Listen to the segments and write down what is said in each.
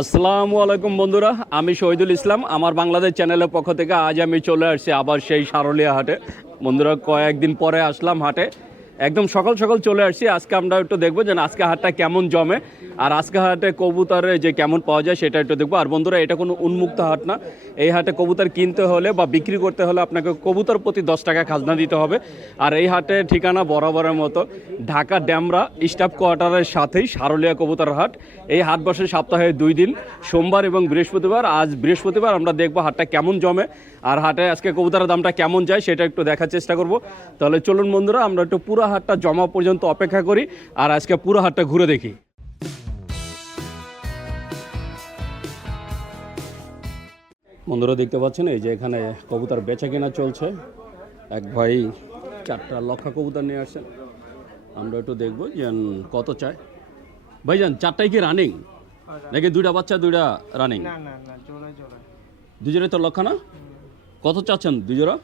আসসালামু আলাইকুম বন্ধুরা, আমি শহীদুল ইসলাম। আমার বাংলাদেশ চ্যানেলের পক্ষ থেকে আজ আমি চলে আসছি আবার সেই সারলিয়া হাটে। বন্ধুরা, কয়েকদিন পরে আসলাম হাটে। একদম সকাল সকাল চলে আসছি। আজকে আমরা একটু দেখব যে আজকে হাটটা কেমন জমে, আর আজকে হাটে কবুতরে যে কেমন পাওয়া যায় সেটা একটু দেখব। আর বন্ধুরা, এটা কোনো উন্মুক্ত হাট না। এই হাটে কবুতর কিনতে হলে বা বিক্রি করতে হলে আপনাকে কবুতর প্রতি দশ টাকা খাজনা দিতে হবে। আর এই হাটে ঠিকানা বরাবরের মতো, ঢাকা ড্যামরা স্টাফ কোয়ার্টারের সাথেই সারলিয়া কবুতর হাট। এই হাট বসে সপ্তাহে দুই দিন, সোমবার এবং বৃহস্পতিবার। আজ বৃহস্পতিবার আমরা দেখব হাটটা কেমন জমে, আর হাটে আজকে কবুতরের দামটা কেমন যায় সেটা একটু দেখার চেষ্টা করব। তাহলে চলুন বন্ধুরা, আমরা একটু পুরো হাটটা জমা পর্যন্ত অপেক্ষা করি আর আজকে পুরো হাটটা ঘুরে দেখি। বন্ধুরা দেখতে পাচ্ছেন এই যে এখানে কবুতর বেচা কেনা চলছে। এক ভাই চারটা লক্ষা কবুতর নিয়ে আসছেন। আমরা একটু দেখব যে কত চায়। ভাইজান চারটাই কি রানিং নাকি দুইটা বাচ্চা দুইটা রানিং না না না জোড়ায় জোড়ায়। দুজনে তো লক্ষা না? কত চাচ্ছেন টাকা।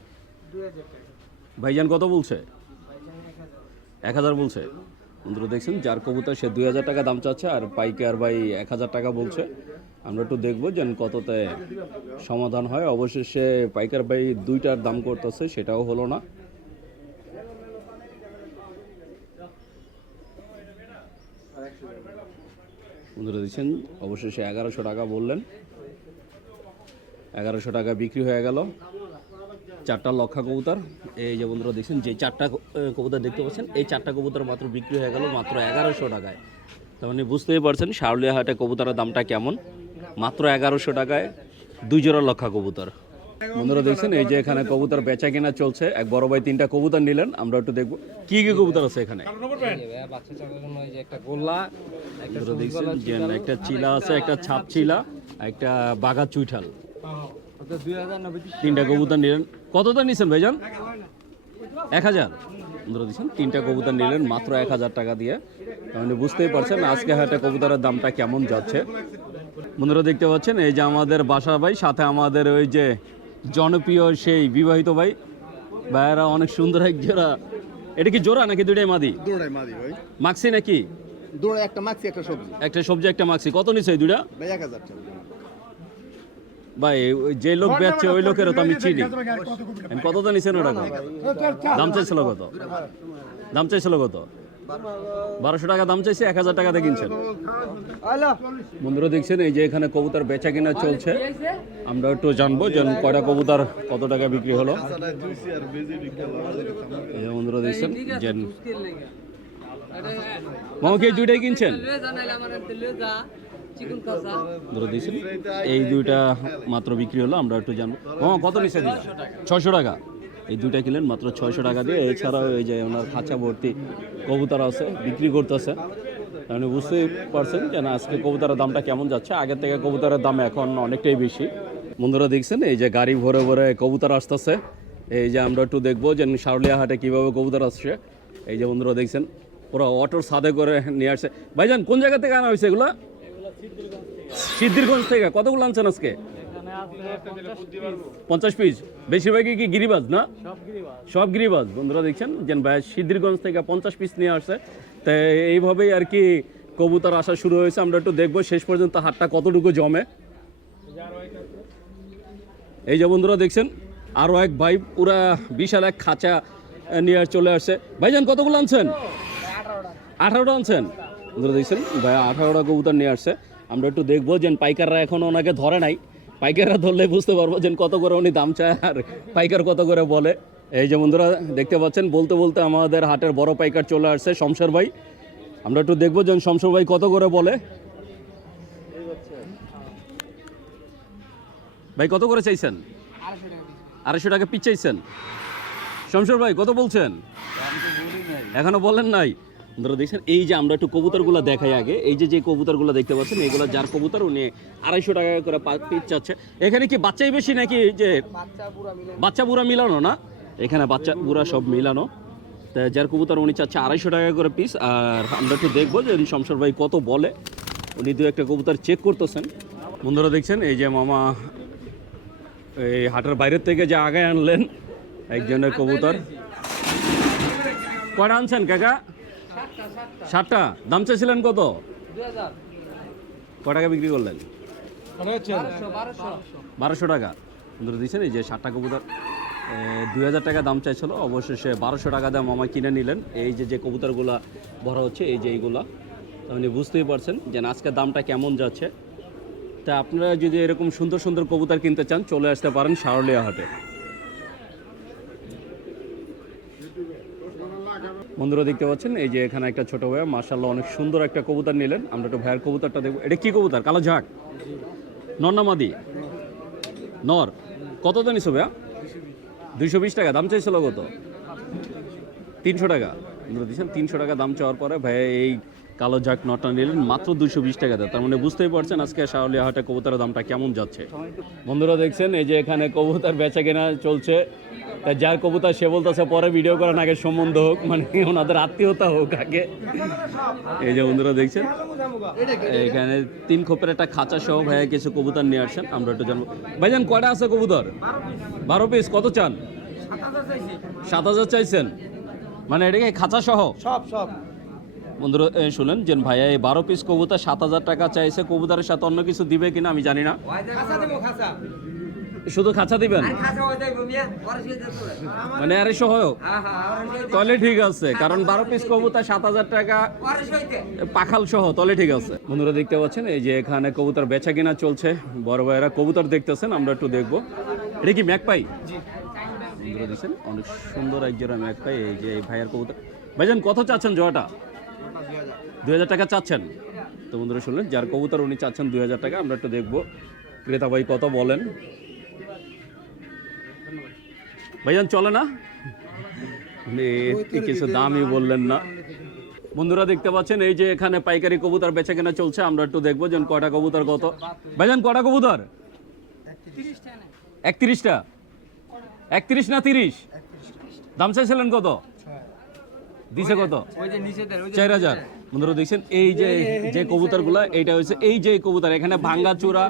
ভাইজান কত বলছে? এক হাজার বলছে। বন্ধুরা দেখছেন, যার কবুতর সে দুই হাজার টাকা দাম চাচ্ছে আর পাইকার ভাই এক হাজার টাকা বলছে। আমরা একটু দেখব যেন কততে সমাধান হয়। অবশেষে পাইকার ভাই দুইটার দাম করতেছে, সেটাও হলো না। বন্ধুরা দেখছেন, অবশেষে এগারোশো টাকা বললেন। এগারোশো টাকা বিক্রি হয়ে গেল। চারটা লক্ষা কবুতর। এই যে বন্ধুরা দেখছেন, যে চারটা কবুতর দেখতে পাচ্ছেন, এই চারটা কবুতর মাত্র বিক্রি হয়ে গেল মাত্র এগারোশো টাকায়। তার মানে বুঝতেই পারছেন শারলিয়া হাটে কবুতরের দামটা কেমন? মাত্র এগারোশো টাকায় দুই জোড়া লক্ষা কবুতর। বন্ধুরা দেখছেন, এই যে এখানে কবুতর বেচা কেনা চলছে। এক বড় ভাই তিনটা কবুতর নিলেন, আমরা একটু দেখব কি কি কবুতর আছে এখানে। একটা চিলা আছে, একটা ছাপ চিলা, একটা বাঘা চুইঠাল। তিনটা কবুতর নিলেন। কতটা নিছেন ভাইজান? এক হাজার। বন্ধুরা দিচ্ছেন তিনটা কবুতর নিলেন মাত্র এক হাজার টাকা দিয়ে। তাহলে বুঝতেই পারছেন আজকে হাটে কবুতরের দামটা কেমন যাচ্ছে। বন্ধুরা দেখতে পাচ্ছেন এই যে আমাদের বাসা ভাই সাথে আমাদের ওই যে জনপ্রিয় সেই বিবাহিত ভাই। ভাইয়েরা অনেক সুন্দর এক জোড়া। এটা কি জোড়া নাকি দুইটাই মাদি? দৌড়াই মাদি ভাই। মাক্সি নাকি? দৌড়াই একটা মাখছি একটা সবজি। একটা সবজি একটা মাক্সি। কত নিচ্ছে দুইটা? ভাই এক হাজার টাকা। ভাই যে লোক বেচছে ওই লোকেরও তো আমি চিনি। আমি কত তো নিছেন ওটা দাম চাইছিল কত? দাম চাইছিল কত? বারোশো টাকা দাম চাইছে এক হাজার টাকাতে কিনছেন। বন্ধুরা দেখছেন এই যে এখানে কবুতর বেচা কিনা চলছে। আমরা একটু জানব যে কয়টা কবুতর কত টাকা বিক্রি হলো। এই যে বন্ধুরা দেখছেন যে মামা কি দুইটাই কিনছেন? ধরে দিয়েছেন। এই দুইটা মাত্র বিক্রি হলো, আমরা একটু জানব। মামা, কত নিচে দিন ছয়শো টাকা। এই দুইটা কিনলেন মাত্র ছয়শো টাকা দিয়ে। এছাড়াও এই যে ওনার খাঁচা ভর্তি কবুতর আছে, বিক্রি করতেছে। আপনি বুঝতেই পারছেন যে না, আজকে কবুতরের দামটা কেমন যাচ্ছে। আগের থেকে কবুতরের দাম এখন অনেকটাই বেশি। বন্ধুরা দেখছেন, এই যে গাড়ি ভরে ভরে কবুতর আসতেছে। এই যে আমরা একটু দেখব যে সারলিয়া হাটে কীভাবে কবুতর আসছে। এই যে বন্ধুরা দেখছেন পুরো অটোর সাদে করে নিয়ে আসছে। ভাইজান, কোন জায়গা থেকে আনা হয়েছে এগুলো? সিদ্ধিরগঞ্জ থেকে। কতগুলো আনছেন আজকে? পঞ্চাশ পিস বেশিরভাগই কি গিরিবাজ না? সব গিরিবাজ। বন্ধুরা দেখছেন ভাই সিদ্ধিরগঞ্জ থেকে পঞ্চাশ পিস নিয়ে আসছে। তো এইভাবেই আর কি কবুতর আসা শুরু হয়েছে। আমরা একটু দেখব শেষ পর্যন্ত হাটটা কতটুকু জমে। এই যে বন্ধুরা দেখছেন আরও এক ভাই পুরা বিশাল এক খাঁচা নিয়ে চলে আসছে। ভাইজান কতগুলো আনছেন? আঠারোটা আনছেন। বন্ধুরা দেখছেন? ভাই, আঠারোটা কবুতর নিয়ে আসছে। আমরা একটু দেখব যে পাইকাররা এখনও ওনাকে ধরে নাই। পাইকাররা ধরলে বুঝতে পারব যে কত করে উনি দাম চায় আর পাইকার কত করে বলে। এই যে বন্ধুরা, দেখতে পাচ্ছেন, বলতে বলতে আমাদের হাটের বড় পাইকার চলে আসছে শমশের ভাই। আমরা একটু দেখব যে শমশের ভাই কত করে বলে। ভাই, কত করে চাইছেন? আড়াইশো টাকা পিস চাইছেন। শমশের ভাই, কত বলছেন? এখনও বলেন নাই। ধরো দেখছেন, এই যে আমরা একটু কবুতরগুলো দেখাই আগে। এই যে যে কবুতরগুলো দেখতে পাচ্ছেন, এগুলো যার কবুতর, উনি আড়াইশো টাকা করে পিস চাচ্ছে। এখানে কি বাচ্চাই বেশি নাকি যে বাচ্চা পুরা মিলানো না? এখানে বাচ্চা বুড়া সব মিলানো। তা যার কবুতর, উনি চাচ্ছে আড়াইশো টাকা করে পিস আর আমরা একটু দেখব যে শমশর ভাই কত বলে। উনি দু একটা কবুতর চেক করতেছেন। বন্ধুরা দেখছেন, এই যে মামা এই হাটের বাইরের থেকে যে আগে আনলেন একজনের কবুতর। কয়টা আনছেন কাকা? ষাটটা দাম চাইছিলেন কত? ক টাকা বিক্রি করলেন? বারোশো টাকা। বন্ধুরা দিচ্ছেন এই যে ষাটটা কবুতর। দুই হাজার টাকা দাম চাইছিল। অবশেষে বারোশো টাকা দাম আমায় কিনে নিলেন। এই যে যে কবুতরগুলা ভরা হচ্ছে এই যে এইগুলা। আপনি বুঝতেই পারছেন যে না আজকের দামটা কেমন যাচ্ছে। তা আপনারা যদি এরকম সুন্দর সুন্দর কবুতর কিনতে চান চলে আসতে পারেন শারলিয়া হাটে। বন্ধুরা দেখতে পাচ্ছেন, এই যে এখানে একটা ছোট ভাইয়া মার্শাল্লাহ অনেক সুন্দর একটা কবুতর নিলেন। আমরা একটু ভাইয়ের কবুতরটা দেখব। এটা কি কবুতর? কালো ঝাঁক। নন্নামাদি নর। কত জানিস ভাইয়া? দুইশো বিশ টাকা। দাম চাইছিল কত? তিনশো টাকা। বন্ধুরা দিচ্ছেন তিনশো টাকা দাম চাওয়ার পরে ভাইয়া এই কালো ঝাঁক নটটা নিলেন মাত্র দুশো বিশ টাকা দেয়। তার মানে বুঝতেই পারছেন আজকে শাওলিয়া হাটে কবুতরের দামটা কেমন যাচ্ছে। বন্ধুরা দেখছেন এই যে এখানে কবুতর বেচা কেনা চলছে। তা যার কবুতর সে বলতেছে পরে ভিডিও করার আগে সম্বন্ধ হোক মানে ওনাদের আত্মীয়তা হোক আগে। এই যে বন্ধুরা দেখছেন এখানে তিন খোপের একটা খাঁচা সহ ভাইয়া কিছু কবুতর নিয়ে আসছেন আমরা একটু জানব। ভাই ভাইজান কয়টা আছে কবুতর? বারো পিস কত চান? সাত হাজার চাইছেন। মানে এটাকে খাঁচা সহ? সব সব। বন্ধুরা এ, শুনেন যে ভাইয়া এই বারো পিস কবুতর সাত হাজার টাকা চাইছে কবুতরের সাথে অন্য কিছু দিবে কিনা আমি জানি না। শুধু খাঁচা দিবেন? মানে সহ হ্যাঁ তলে ঠিক আছে কারণ বারো পিস কবুতর সাত হাজার টাকা পাখাল সহ তলে ঠিক আছে। বন্ধুরা দেখতে পাচ্ছেন এই যে এখানে কবুতর বেচা কিনা চলছে। বড় ভাইয়েরা কবুতর দেখতেছেন আমরা একটু দেখব। এটা কি ম্যাকপাই? বন্ধুরা অনেক সুন্দর এক জোড়া ম্যাকপাই এই যে ভাইয়ের কবুতর। ভাইজান কত চাচ্ছেন জোড়াটা? দুই হাজার টাকা চাচ্ছেন। তো বন্ধুরা শুনলেন, যার কবুতর উনি চাচ্ছেন দুই হাজার টাকা, আমরা একটু দেখব। ক্রেতা ভাই কত বলেন? ভাইজান, চলে না? কিছু দামই বললেন না। বন্ধুরা দেখতে পাচ্ছেন, এই যে এখানে পাইকারি কবুতর বেচা কেনা চলছে, আমরা একটু দেখব যে কটা কবুতর কত। ভাইজান কটা কবুতর? একত্রিশটা। একত্রিশ না তিরিশ? দাম চাইছিলেন কত? দিছে কত? চার হাজার। বন্ধুরা দেখছেন? এই যে যে কবুতরগুলো এইটা হচ্ছে এই যে কবুতর। এখানে ভাঙ্গা চূড়া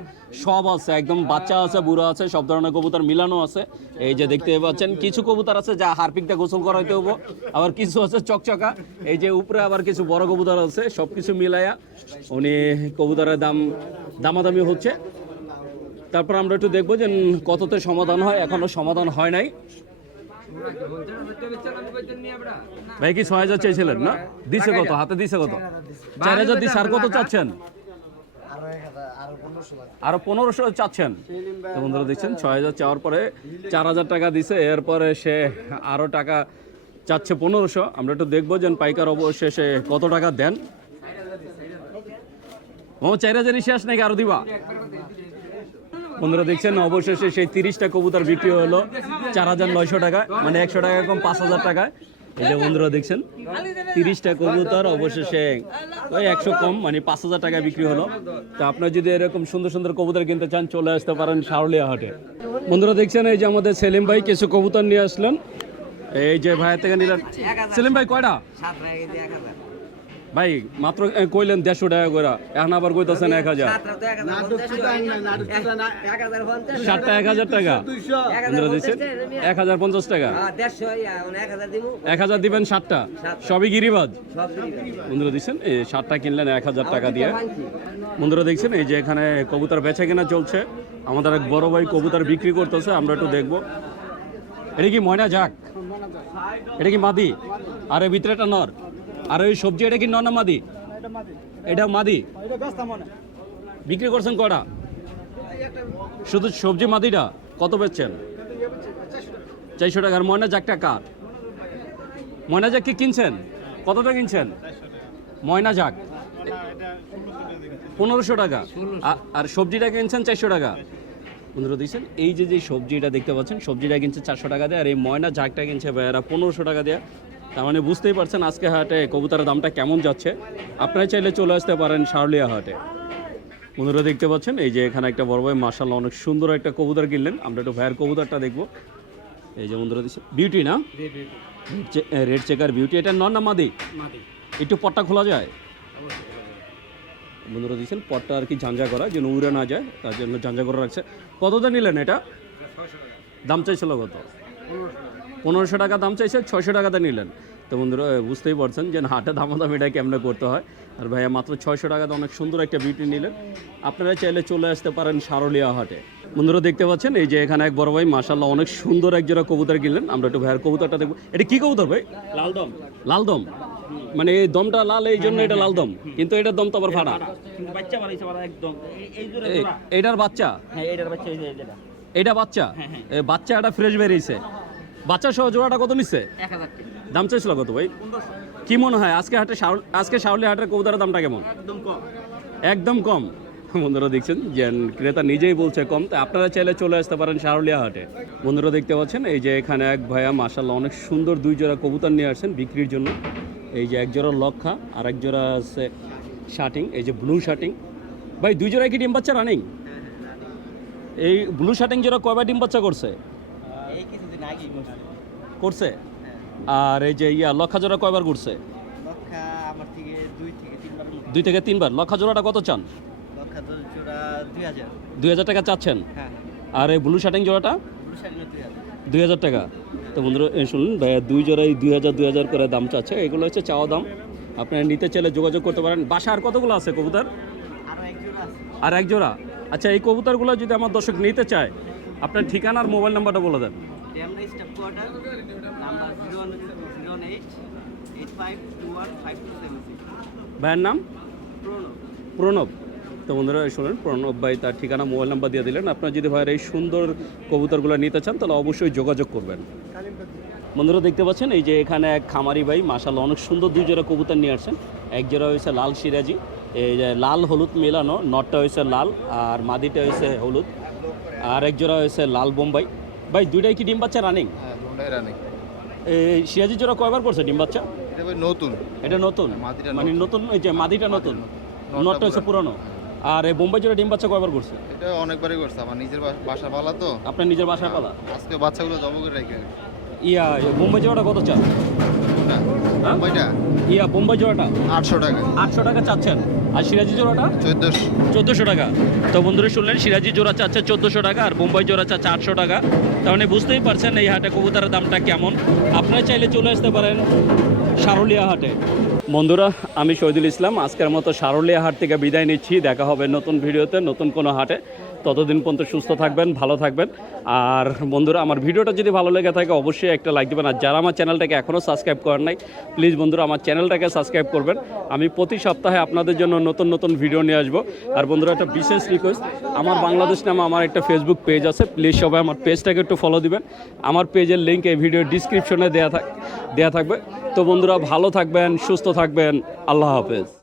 সব আছে একদম বাচ্চা আছে বুড়ো আছে সব ধরনের কবুতর মিলানো আছে। এই যে দেখতে পাচ্ছেন কিছু কবুতর আছে যা হারপিকটা গোসল করাইতে হব আবার কিছু আছে চকচকা। এই যে উপরে আবার কিছু বড় কবুতর আছে সব কিছু মিলাইয়া উনি কবুতরের দাম দামাদামি হচ্ছে। তারপর আমরা একটু দেখব যে কততে সমাধান হয় এখনও সমাধান হয় নাই। ভাই, কি ছয় হাজার চাইছিলেন না? দিছে কত? হাতে দিছে কত? চার হাজার দিছে আর কত চাচ্ছেন? আরও পনেরোশো চাচ্ছেন। তো বন্ধুরা দেখছেন, ছয় হাজার চাওয়ার পরে চার হাজার টাকা দিছে, এরপরে সে আরও টাকা চাচ্ছে পনেরোশো। আমরা একটু দেখব যে পাইকার অবশেষে কত টাকা দেন। ও চার হাজারই শেষ নাকি আরও দিবা? বন্ধুরা দেখছেন, অবশেষে সেই তিরিশটা কবুতর বিক্রি হলো। চার হাজার নয়শো টাকা মানে একশো টাকা কম পাঁচ হাজার টাকায়। এই যে বন্ধুরা দেখছেন, তিরিশটা কবুতর, অবশেষে ওই একশো কম মানে পাঁচ হাজার টাকায় বিক্রি হলো। তো আপনার যদি এরকম সুন্দর সুন্দর কবুতর কিনতে চান, চলে আসতে পারেন শারলিয়া হাটে। বন্ধুরা দেখছেন, এই যে আমাদের সেলিম ভাই কিছু কবুতর নিয়ে আসলেন। এই যে ভাইয়ের থেকে নিলেন। সেলিম ভাই, কয়টা সাত টাকা কেজি এক হাজার ভাই, মাত্র কইলেন দেড়শো টাকা করে এখন আবার কইতেছেন এক হাজার। সাতটা এক হাজার টাকা? এক হাজার পঞ্চাশ টাকা? এক হাজার দিবেন ষাটটা? সবই গিরিবাজ? বন্ধুরা দেখছেন এই ষাটটা কিনলেন এক হাজার টাকা দিয়ে। বন্ধুরা দেখছেন, এই যে এখানে কবুতর বেচা কেনা চলছে। আমাদের এক বড় ভাই কবুতর বিক্রি করতেছে, আমরা একটু দেখব। এটা কি ময়না যাক এটা কি মাদি? আর ভিতরে একটা নর। আর ওই সবজি এটা কি নর মাদি? এটা মাদি। বিক্রি করছেন কটা? শুধু সবজি মাদিটা? কত বেচছেন? চারশো টাকার ময়না যাকটা কার? ময়না যাক কি কিনছেন? কতটা কিনছেন? ময়না যাক পনেরোশো টাকা। আর সবজিটা কিনছেন চারশো টাকা। পনেরো দিয়েছেন এই যে যে সবজিটা দেখতে পাচ্ছেন সবজিটা কিনছে চারশো টাকা দিয়ে আর এই ময়না ঝাঁকটা কিনছে ভাইয়ারা পনেরোশো টাকা দিয়ে। তার মানে বুঝতেই পারছেন আজকে হাটে কবুতরের দামটা কেমন যাচ্ছে। আপনারা চাইলে চলে আসতে পারেন শারলিয়া হাটে। বন্ধুরা দেখতে পাচ্ছেন এই যে এখানে একটা বড় ভাই মার্শাল অনেক সুন্দর একটা কবুতর কিনলেন। আমরা একটু ভাইয়ের কবুতরটা দেখব। এই যে বন্ধুরা দেখছেন বিউটি না? রেড চেকার বিউটি এটা নন না মাদি? একটু পটটা খোলা যায়? বন্ধুরা দিচ্ছেন পটটা আর কি ঝাঞ্ঝা করা যেন উড়ে না যায় তার জন্য ঝাঞ্ঝা করে রাখছে। কতটা নিলেন এটা? দাম চাইছিল কত? পনেরোশো টাকা দাম চাইছে ছয়শো টাকাতে নিলেন। তো বন্ধুরা বুঝতেই পারছেন যে হাটে দামাদামিটা কেমনে করতে হয়। আর ভাইয়া মাত্র ছয়শো টাকাতে অনেক সুন্দর একটা বিউটি নিলেন। আপনারা চাইলে চলে আসতে পারেন সারলিয়া হাটে। বন্ধুরা দেখতে পাচ্ছেন এই যে এখানে এক বড় ভাই মাসাল্লাহ অনেক সুন্দর এক জোড়া কবুতর কিনলেন। আমরা একটু ভাইয়ের কবুতরটা দেখব। এটা কি কবুতর ভাই? লাল দম লাল দম মানে এই দমটা লাল এই জন্য এটা লাল দম কিন্তু এটার দম তো আবার ফাটা বাচ্চা জোড়া এটার বাচ্চা? হ্যাঁ এটার বাচ্চা এটা এটা বাচ্চা? হ্যাঁ, হ্যাঁ। এ বাচ্চাটা ফ্রেশ বেরিয়েছে। বাচ্চা সহ জোড়াটা কত নিচ্ছে? দাম চাইছিল কত ভাই? কি মনে হয় আজকে হাটে আজকে শাউলি হাটের কবুতরের দামটা কেমন? একদম কম। একদম কম? বন্ধুরা দেখছেন যে ক্রেতা নিজেই বলছে কম তো আপনারা চাইলে চলে আসতে পারেন শারলিয়া হাটে। বন্ধুরা দেখতে পাচ্ছেন এই যে এখানে এক ভাইয়া মাসাল্লাহ অনেক সুন্দর দুই জোড়া কবুতর নিয়ে আসছেন বিক্রির জন্য। এই যে এক জোড়া লক্ষা আর এক জোড়া আছে শার্টিং এই যে ব্লু শার্টিং ভাই দুই জোড়ায় কি ডিম বাচ্চা রানিং এই ব্লু শার্টিং জোড়া কয়বার ডিম বাচ্চা করছে? করছে? করছে? আর এই যে ইয়া লক্ষা জোড়া কয়বার থেকে দুই থেকে তিনবার মতো দুই থেকে তিনবার? লক্ষা জোড়াটা কত চান? দুই হাজার। টাকা চাচ্ছেন? হ্যাঁ আর এই ব্লু শার্টিং জোড়াটা? দুই হাজার। টাকা। তো বন্ধুরা শুনুন ভাইয়া দুই জোড়াই দুই হাজার দুই হাজার করে দাম চাচ্ছে। এগুলো হচ্ছে চাওয়া দাম। আপনারা নিতে চাইলে যোগাযোগ করতে পারেন। বাসা আর কতগুলো আছে কবুতর? এক জোড়া আর এক জোড়া? আচ্ছা এই কবুতরগুলো যদি আমার দর্শক নিতে চায় আপনার ঠিকানা আর মোবাইল নাম্বারটা বলে দেন। Demra staff quarter number zero one zero one eight eight five two one five two seven six ভাইয়ের নাম? প্রণব। প্রণব। তো বন্ধুরা শুনুন প্রণব ভাই তার ঠিকানা মোবাইল নাম্বার দিয়ে দিলেন। আপনারা যদি ভাইয়ের এই সুন্দর কবুতরগুলো নিতে চান তাহলে অবশ্যই যোগাযোগ করবেন। বন্ধুরা দেখতে পাচ্ছেন এই যে এখানে এক খামারি ভাই মাসাল্লাহ অনেক সুন্দর দুই জোড়া কবুতর নিয়ে আসছেন। এক জোড়া হয়েছে লাল সিরাজি এই যে লাল হলুদ মেলানো নটটা হয়েছে লাল আর মাদিটা হয়েছে হলুদ আর এক জোড়া হয়েছে লাল বোম্বাই। ভাই দুইটাই কি ডিম বাচ্চা রানিং হ্যাঁ দুটাই রানিং এই জোড়া কয়বার করছে ডিম বাচ্চা? এটা ভাই নতুন। এটা নতুন? মাদিটা মানে নতুন। ওই যে মাদিটা নতুন? নটটা হচ্ছে পুরানো। আর এই বোম্বাই জোড়া ডিম বাচ্চা কয়বার করছে এটা অনেকবারই করছে আমার নিজের বাসা পালা তো। আপনার নিজের বাসা পালা? আজকে বাচ্চাগুলো জব করে রেখে ইয়া ইয়া, বোম্বাই জোড়াটা কত চান? হ্যাঁ? ওইটা ইয়া বোম্বাই জোড়াটা? আটশো টাকা। আটশো টাকা চাচ্ছেন? আর সিরাজি জোড়াটা? চোদ্দোশো। চোদ্দোশো টাকা। তো বন্ধুরা শুনলেন সিরাজি জোড়া চাচ্ছে চোদ্দোশো টাকা আর বোম্বাই জোড়া চাচ্ছে আটশো টাকা। তার মানে বুঝতেই পারছেন এই হাটে কবুতারের দামটা কেমন। আপনারা চাইলে চলে আসতে পারেন সারুলিয়া হাটে। বন্ধুরা আমি শহীদুল ইসলাম। আজকের মতো সারুলিয়া হাট থেকে বিদায় নিচ্ছি। দেখা হবে নতুন ভিডিওতে নতুন কোনো হাটে। ততদিন পর্যন্ত সুস্থ থাকবেন, ভালো থাকবেন। আর বন্ধুরা, আমার ভিডিওটা যদি ভালো লেগে থাকে, অবশ্যই একটা লাইক দেবেন। আর যারা আমার চ্যানেলটাকে এখনও সাবস্ক্রাইব করেন নাই প্লিজ বন্ধুরা, আমার চ্যানেলটাকে সাবস্ক্রাইব করবেন। আমি প্রতি সপ্তাহে আপনাদের জন্য নতুন নতুন ভিডিও নিয়ে আসব। আর বন্ধুরা, একটা বিশেষ রিকোয়েস্ট আমার বাংলাদেশ নামে আমার একটা ফেসবুক পেজ আছে। প্লিজ সবাই আমার পেজটাকে একটু ফলো দিবেন। আমার পেজের লিঙ্ক এই ভিডিওর ডিসক্রিপশনে দেওয়া থাক দেওয়া থাকবে। তো বন্ধুরা, ভালো থাকবেন, সুস্থ থাকবেন। আল্লাহ হাফেজ।